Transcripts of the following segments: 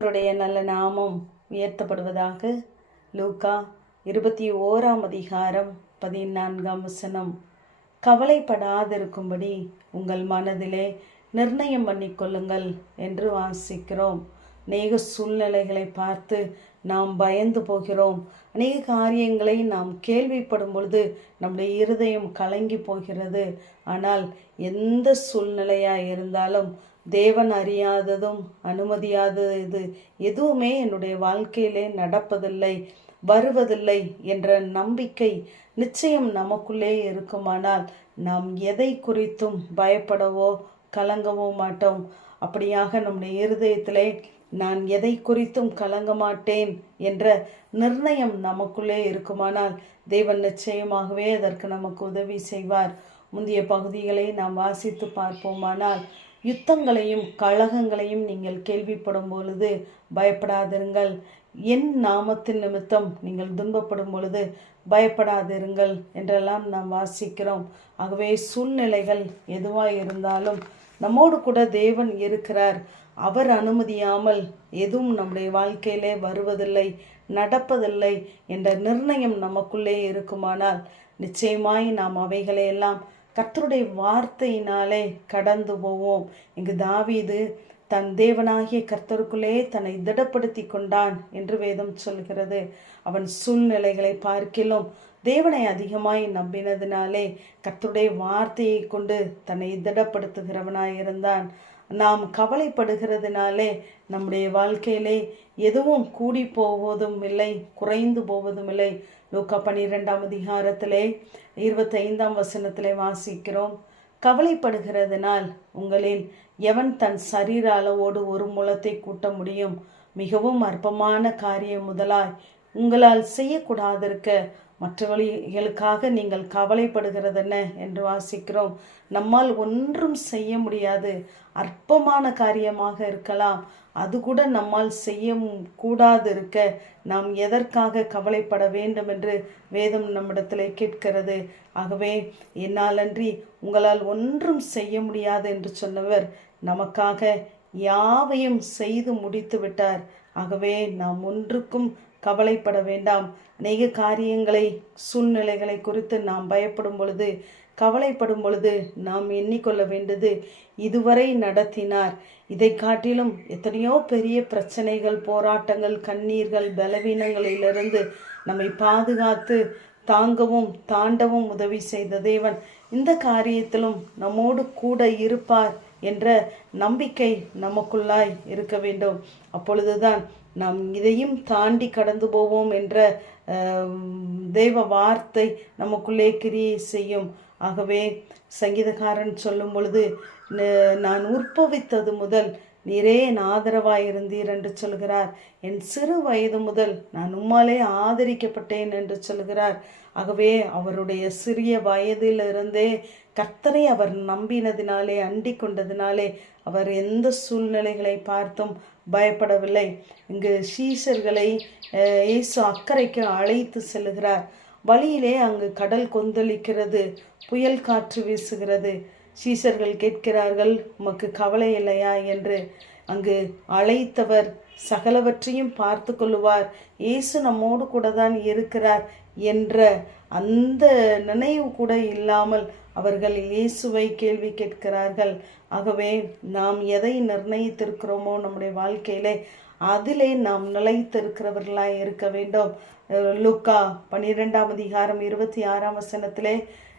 அவருடைய நல்ல நாமம் உயர்த்தப்படுவதாக. லூக்கா 21:14 கவலைப்படாதிருக்கும்படி உங்கள் மனதிலே நிர்ணயம் பண்ணிக்கொள்ளுங்கள் என்று வாசிக்கிறோம். அநேக சூழ்நிலைகளை பார்த்து நாம் பயந்து போகிறோம். அநேக காரியங்களை நாம் கேள்விப்படும் பொழுது நம்முடைய இருதயம் கலங்கி போகிறது. ஆனால் எந்த சூழ்நிலையாக இருந்தாலும் தேவன் அறியாததும் அனுமதியாதது எதுவுமே என்னுடைய வாழ்க்கையிலே நடப்பதில்லை, வருவதில்லை என்ற நம்பிக்கை நிச்சயம் நமக்குள்ளே இருக்குமானால் நாம் எதை குறித்தும் பயப்படவோ கலங்கவோ மாட்டோம். அப்படியாக நம்முடைய இருதயத்திலே நான் எதை குறித்தும் கலங்க மாட்டேன் என்ற நிர்ணயம் நமக்குள்ளே இருக்குமானால் தேவன் நிச்சயமாகவே அதற்கு நமக்கு உதவி செய்வார். முந்தைய பகுதிகளை நாம் வாசித்து பார்ப்போமானால், யுத்தங்களையும் கழகங்களையும் நீங்கள் கேள்விப்படும் பொழுது பயப்படாதிருங்கள், என் நாமத்தின் நிமித்தம் நீங்கள் துன்பப்படும் பொழுது பயப்படாதிருங்கள் என்றெல்லாம் நாம் வாசிக்கிறோம். ஆகவே சூழ்நிலைகள் எதுவாக இருந்தாலும் நம்மோடு கூட தேவன் இருக்கிறார். அவர் அனுமதியாமல் எதுவும் நம்முடைய வாழ்க்கையிலே வருவதில்லை, நடப்பதில்லை என்ற நிர்ணயம் நமக்குள்ளே இருக்குமானால் நிச்சயமாய் நாம் அவைகளையெல்லாம் கர்த்தருடைய வார்த்தையினாலே கடந்து போவோம். இங்கு தாவீது தன் தேவனாகிய கர்த்தருக்குள்ளே தன்னை திடப்படுத்தி கொண்டான் என்று வேதம் சொல்கிறது. அவன் சூழ்நிலைகளை பார்க்கிலும் தேவனை அதிகமாய் நம்பினதினாலே கர்த்தருடைய வார்த்தையை கொண்டு தன்னை திடப்படுத்துகிறவனாய் இருந்தான். நாம் கவலைப்படுகிறதுனாலே நம்முடைய வாழ்க்கையிலே எதுவும் கூடி போவதும் இல்லை, குறைந்து போவதும் இல்லை. லூக்கா 12 25 வாசிக்கிறோம். கவலைப்படுகிறதுனால் உங்களில் எவன் தன் சரீர அளவோடு ஒரு முழத்தை கூட்ட முடியும்? மிகவும் அற்பமான காரியம் முதலாய் உங்களால் செய்யக்கூடாதிருக்க மற்றவர்களுக்காக நீங்கள் கவலைப்படுகிறது என்ன என்று வாசிக்கிறோம். நம்மால் ஒன்றும் செய்ய முடியாது, அற்பமான காரியமாக இருக்கலாம், அது கூட நம்மால் செய்ய கூடாது இருக்க நாம் எதற்காக கவலைப்பட வேண்டும் என்று வேதம் நம்மிடத்தில் கேட்கிறது. ஆகவே என்னாலன்றி உங்களால் ஒன்றும் செய்ய முடியாது என்று சொன்னவர் நமக்காக யாவையும் செய்து முடித்து விட்டார். ஆகவே நாம் ஒன்றுக்கும் கவலைப்பட வேண்டாம். அநேக காரியங்களை சூழ்நிலைகளை குறித்து நாம் பயப்படும் பொழுது கவலைப்படும் பொழுது நாம் எண்ணிக்கொள்ள வேண்டியது, இதுவரை நடத்தினார், இதை காட்டிலும் எத்தனையோ பெரிய பிரச்சனைகள், போராட்டங்கள், கண்ணீர்கள், பலவீனங்களிலிருந்து நம்மை பாதுகாத்து தாங்கவும் தாண்டவும் உதவி செய்த தேவன் இந்த காரியத்திலும் நம்மோடு கூட இருப்பார் என்ற நம்பிக்கை நமக்குள்ளாய் இருக்க வேண்டும். அப்பொழுதுதான் நாம் இதையும் தாண்டி கடந்து போவோம் என்ற தெய்வ வார்த்தை நமக்குள்ளே கிரியை செய்யும். ஆகவே சங்கீதக்காரன் சொல்லும் பொழுது, நான் உற்பவித்தது முதல் நீரே என் ஆதரவாயிருந்தீர் என்று சொல்கிறார். என் சிறு வயது முதல் நான் உம்மாலே ஆதரிக்கப்பட்டேன் என்று சொல்கிறார். ஆகவே அவருடைய சிறிய வயதிலிருந்தே கர்த்தரை அவர் நம்பினதினாலே, அண்டி கொண்டதினாலே அவர் எந்த சூழ்நிலைகளை பார்த்தும் பயப்படவில்லை. இங்கு சீஷர்களை இயேசு அக்கறைக்கு அழைத்து செல்லுகிறார். வழியிலே அங்கு கடல் கொந்தளிக்கிறது, புயல் காற்று வீசுகிறது. சீஷர்கள் கேட்கிறார்கள், உமக்கு கவலை இல்லையா என்று. அங்கு அழைத்தவர் சகலவற்றையும் பார்த்து கொள்ளுவார், இயேசு நம்மோடு கூட தான் இருக்கிறார் என்ற அந்த நினைவு கூட இல்லாமல் அவர்கள் இயேசுவை கேள்வி கேட்கிறார்கள். ஆகவே நாம் எதை நிர்ணயித்திருக்கிறோமோ நம்முடைய வாழ்க்கையிலே அதிலே நாம் நிலைத்திருக்கிறவர்களாய் இருக்க வேண்டும். லூக்கா 12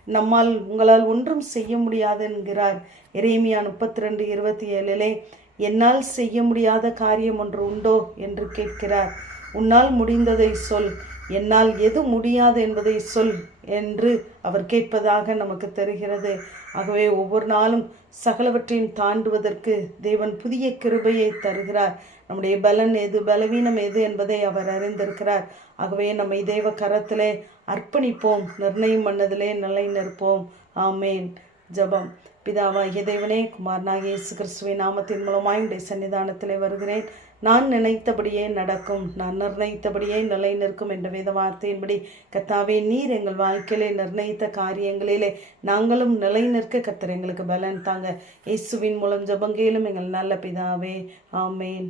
நம்மால் உங்களால் ஒன்றும் செய்ய முடியாது என்கிறார். எரேமியா 32:27 என்னால் செய்ய முடியாத காரியம் ஒன்று உண்டோ என்று கேட்கிறார். உன்னால் முடிந்ததை சொல், என்னால் எது முடியாது என்பதை சொல் என்று அவர் கேட்பதாக நமக்கு தெரிகிறது. ஆகவே ஒவ்வொரு நாளும் சகலவற்றையும் தாண்டுவதற்கு தேவன் புதிய கிருபையை தருகிறார். நம்முடைய பலன் எது, பலவீனம் எது என்பதை அவர் அறிந்திருக்கிறார். ஆகவே நம்மை தேவ கரத்திலே அர்ப்பணிப்போம், நிர்ணயம் பண்ணதிலே நிலை நிற்போம். ஆமேன். ஜபம். பிதாவாகிய தேவனே, குமாரனாகிய இயேசு கிறிஸ்துவின் நாமத்தின் மூலமாய் உடைய சன்னிதானத்திலே வருகிறேன். நான் நினைத்தபடியே நடக்கும், நான் நிர்ணயித்தபடியே நிலை நிற்கும் என்ற வேத வார்த்தையின்படி கர்த்தாவே, நீர் எங்கள் வாழ்க்கையிலே நிர்ணயித்த காரியங்களிலே நாங்களும் நிலை நிற்க கர்த்தர் எங்களுக்கு பலன் தாங்க. இயேசுவின் மூலம் ஜபங்கேலும் எங்கள் நல்ல பிதாவே. ஆமேன்.